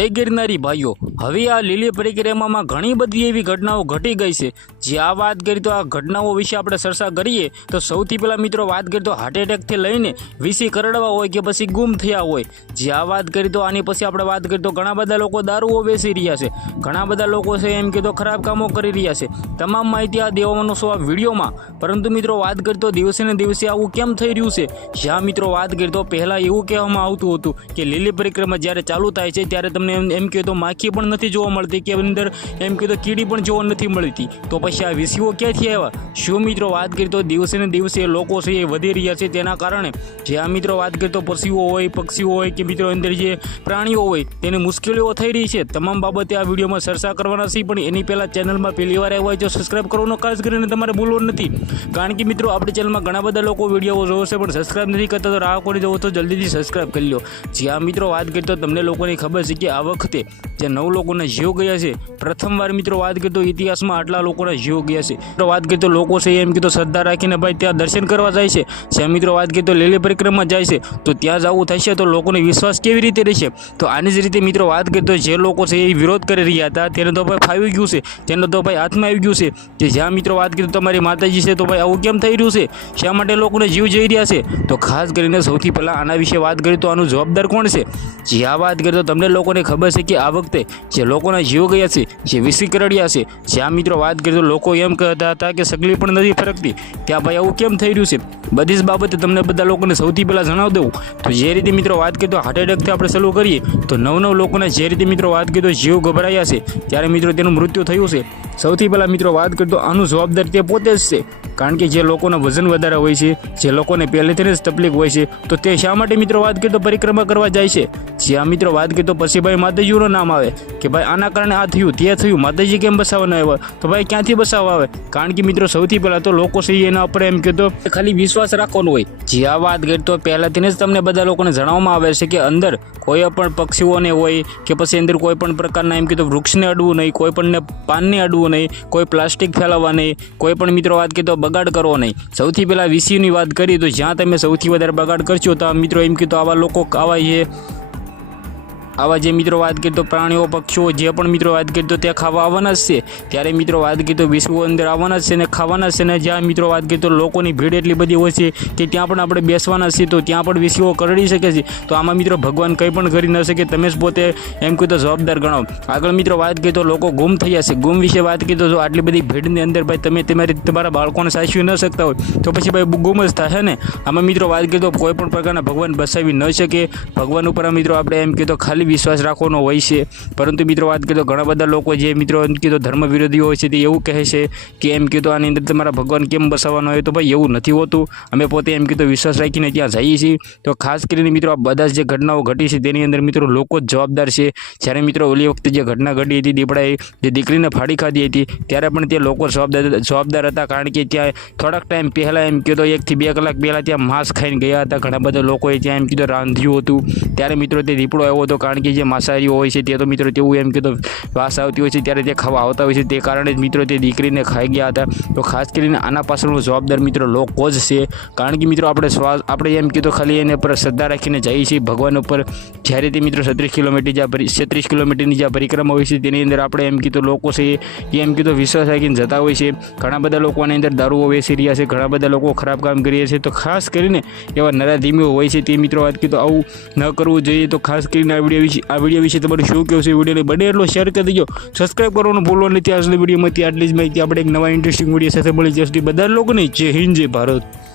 જય ગિરનારી ભાઈઓ, હવે આ લીલી પરિક્રમામાં ઘણી બધી એવી ઘટનાઓ ઘટી ગઈ છે। જે આ વાત કરી તો આ ઘટનાઓ વિશે આપણે ચર્ચા કરીએ તો સૌથી પહેલાં મિત્રો વાત કરીએ તો હાર્ટ એટેકથી લઈને વીસી કરડવા હોય કે પછી ગુમ થયા હોય। જે આ વાત કરી તો આની પછી આપણે વાત કરીએ તો ઘણા બધા લોકો દારૂઓ વેચી રહ્યા છે, ઘણા બધા લોકો છે એમ કે તો ખરાબ કામો કરી રહ્યા છે। તમામ માહિતી આ દેવાનો છો આ વિડીયોમાં। પરંતુ મિત્રો વાત કરીએ તો દિવસે ને દિવસે આવું કેમ થઈ રહ્યું છે? જ્યાં મિત્રો વાત કરીએ તો પહેલાં એવું કહેવામાં આવતું હતું કે લીલી પરિક્રમા જ્યારે ચાલુ થાય છે ત્યારે તમને એમ કહે તો માખી પણ નથી જોવા મળતી કે અંદર એમ કહે તો કીડી પણ જોવા નથી મળતી, તો પછી આ વિષયો ક્યાંથી આવ્યા? શું મિત્રો વાત કરીએ તો દિવસે ને દિવસે લોકો છે એ વધી રહ્યા છે, તેના કારણે જે આ મિત્રો વાત કરીએ તો પશુઓ હોય, પક્ષીઓ હોય કે મિત્રો અંદર જે પ્રાણીઓ હોય તેને મુશ્કેલીઓ થઈ રહી છે। તમામ બાબતે આ વિડીયોમાં ચર્ચા કરવાના છે, પણ એની પહેલાં ચેનલમાં પહેલી વાર આવ્યા હોય તો સબસ્ક્રાઈબ કરવાનો ખાસ કરીને તમારે ભૂલવું નથી, કારણ કે મિત્રો આપણી ચેનલમાં ઘણા બધા લોકો વિડીયો જોવે છે પણ સબસ્ક્રાઈબ નથી કરતા, તો રાહ કરી દો તો જલ્દીથી સબસ્ક્રાઈબ કરી લો। જે આ મિત્રો વાત કરીએ તો તમને લોકોને ખબર છે કે આ વખતે જે 9 લોકોના જીવ ગયા છે, પ્રથમવાર મિત્રો વાત કરીએ તો ઇતિહાસમાં આટલા લોકોના જીવ ગયા છે। તો વાત કરીએ તો લોકો છે એમ કે તો શ્રદ્ધા રાખીને ભાઈ ત્યાં દર્શન કરવા જાય છે। જ્યાં મિત્રો વાત કરીએ તો લીલી પરિક્રમા જાય છે તો ત્યાં જવું થશે તો લોકોને વિશ્વાસ કેવી રીતે રહેશે? તો આની જ રીતે મિત્રો વાત કરીએ તો જે લોકો છે એ વિરોધ કરી રહ્યા હતા તેને તો ભાઈ ફાવી ગયું છે, તેને તો ભાઈ હાથમાં આવી ગયું છે કે જ્યાં મિત્રો વાત કરીએ તો તમારી માતાજી છે, તો ભાઈ આવું કેમ થઈ રહ્યું છે? શા માટે લોકોને જીવ જઈ રહ્યા છે? તો ખાસ કરીને સૌથી પહેલાં આના વિશે વાત કરીએ તો આનું જવાબદાર કોણ છે? જે આ વાત કરીએ તો તમને લોકોને ખબર છે કે આ વખતે જે લોકોના જીવ ગયા છે, જે વિસી કરડ્યા છે, જ્યાં મિત્રો વાત કરીએ તો લોકો એમ કહેતા હતા કે સગલી પણ નથી ફરકતી, ત્યાં ભાઈ આવું કેમ થઈ રહ્યું છે? બધી જ બાબતે તમને બધા લોકોને સૌથી પહેલાં જણાવી દઉં તો જે રીતે મિત્રો વાત કરીએ તો હાર્ટ એટેકથી આપણે ચાલુ કરીએ તો 9 લોકોના જે રીતે મિત્રો વાત કરીએ તો જીવ ગભરાયા છે, ત્યારે મિત્રો તેનું મૃત્યુ થયું છે। સૌથી પહેલાં મિત્રો વાત કરીએ તો આનું જવાબદાર તે પોતે જ છે, કારણ કે જે લોકોના વજન વધારે હોય છે, જે લોકોને પહેલેથી જ તકલીફ હોય છે, તો તે શા માટે મિત્રો વાત કરીએ તો પરિક્રમા કરવા જાય છે? જ્યાં મિત્રો વાત કરીએ તો પછી ભાઈ માતાજીનું નામ આવે કે ભાઈ આના કારણે આ થયું તે થયું, માતાજી કેમ બસાવવા આવ્યા? તો ભાઈ ક્યાંથી બસાવવા આવે? કારણ કે મિત્રો સૌથી પહેલાં તો લોકો છે એના ઉપર એમ કહે તો ખાલી વિશ્વાસ રાખવાનો હોય। જે આ વાત કરીએ તો પહેલાંથી જ તમને બધા લોકોને જણાવવામાં આવે છે કે અંદર કોઈ પણ પક્ષીઓને હોય કે પછી અંદર કોઈ પણ પ્રકારના એમ કીધું વૃક્ષને અડવું નહીં, કોઈ પણને પાનને અડવું નહીં, કોઈ પ્લાસ્ટિક ફેલાવવા નહીં, કોઈ પણ મિત્રો વાત કરીએ તો બગાડ કરવો નહીં। સૌથી પહેલાં વીસીની વાત કરીએ તો જ્યાં તમે સૌથી વધારે બગાડ કરશો તો મિત્રો એમ કીધું આવા લોકો આવા જે મિત્રો વાત કરીએ તો પ્રાણીઓ પક્ષીઓ જે પણ મિત્રો વાત કરીએ તો ત્યાં ખાવા આવવાના જ છે, ત્યારે મિત્રો વાત કરીએ તો વિશ્વો અંદર આવવાના જ છે ને ખાવાના જ છે ને જ્યાં મિત્રો વાત કરીએ તો લોકોની ભીડ એટલી બધી હોય છે કે ત્યાં પણ આપણે બેસવાના છીએ તો ત્યાં પણ વિષયો કરડી શકે છે। તો આમાં મિત્રો ભગવાન કંઈ પણ કરી ન શકે, તમે જ પોતે એમ કહ્યું તો જવાબદાર ગણાવો। આગળ મિત્રો વાત કરીએ તો લોકો ગુમ થયા છે, ગુમ વિશે વાત કરીએ તો જો આટલી બધી ભીડની અંદર ભાઈ તમે તમારા બાળકોને સાચવી ન શકતા હોય તો પછી ભાઈ ગુમ જ થાય ને। આમાં મિત્રો વાત કરીએ તો કોઈ પણ પ્રકારના ભગવાન બસાવી ન શકે, ભગવાન ઉપર મિત્રો આપણે એમ કહીએ તો ખાલી વિશ્વાસ રાખવાનો હોય છે। પરંતુ મિત્રો વાત કરીએ તો ઘણા બધા લોકો જે મિત્રો એમ કીધું ધર્મ વિરોધીઓ હોય છે તે એવું કહે છે કે એમ કીધું આની અંદર તમારા ભગવાન કેમ બસાવવાનો હોય? તો ભાઈ એવું નથી હોતું, અમે પોતે એમ કીધું વિશ્વાસ રાખીને ત્યાં જઈએ છીએ। તો ખાસ કરીને મિત્રો આ બધા જે ઘટનાઓ ઘટી છે તેની અંદર મિત્રો લોકો જ જવાબદાર છે। જ્યારે મિત્રો ઓલી વખતે જે ઘટના ઘટી હતી દીપડાએ જે દીકરીને ફાડી ખાધી હતી ત્યારે પણ તે લોકો જવાબદાર હતા, કારણ કે ત્યાં થોડાક ટાઈમ પહેલાં એમ કીધું 1 થી 2 કલાક પહેલાં ત્યાં માંસ ખાઈને ગયા હતા ઘણા બધા લોકોએ, ત્યાં એમ કીધું રાંધ્યું હતું, ત્યારે મિત્રો તે દીપડો આવ્યો હતો, કારણ કે જે માંસાહારીઓ હોય છે તે તો મિત્રો તેવું એમ કીધું વાસ આવતી હોય છે ત્યારે તે ખાવા આવતા હોય છે, તે કારણે જ મિત્રો તે દીકરીને ખાઈ ગયા હતા। તો ખાસ કરીને આના પાછળનો જવાબદાર મિત્રો લોકો જ છે, કારણ કે મિત્રો આપણે એમ કીધું ખાલી એને પર શ્રદ્ધા રાખીને જઈએ છીએ ભગવાન ઉપર। જ્યારે તે મિત્રો 36 કિલોમીટરની જે પરિક્રમા હોય છે તેની અંદર આપણે એમ કીધું લોકો છે એ એમ કીધું વિશ્વાસ રાખીને જતા હોય છે। ઘણા બધા લોકો આની અંદર દારૂઓ વેચી રહ્યા છે, ઘણા બધા લોકો ખરાબ કામ કરી રહ્યા છે, તો ખાસ કરીને એવા નરાધીમીઓ હોય છે તે મિત્રો વાત કીધું આવું ન કરવું જોઈએ। તો ખાસ કરીને આ વિડીયો વિશે તમારું શું કહેવું છે? વિડીયોને બને એટલો શેર કરી દેજો, સબસ્ક્રાઈબ કરવાનું ભૂલવો નહીં। ત્યાં સુધી વિડીયોમાંથી આટલી જ માહિતી આપણે એક નવા ઇન્ટરેસ્ટિંગ વિડીયો સાથે મળી જશે। બધા લોકોને જય હિન્દ, જય ભારત।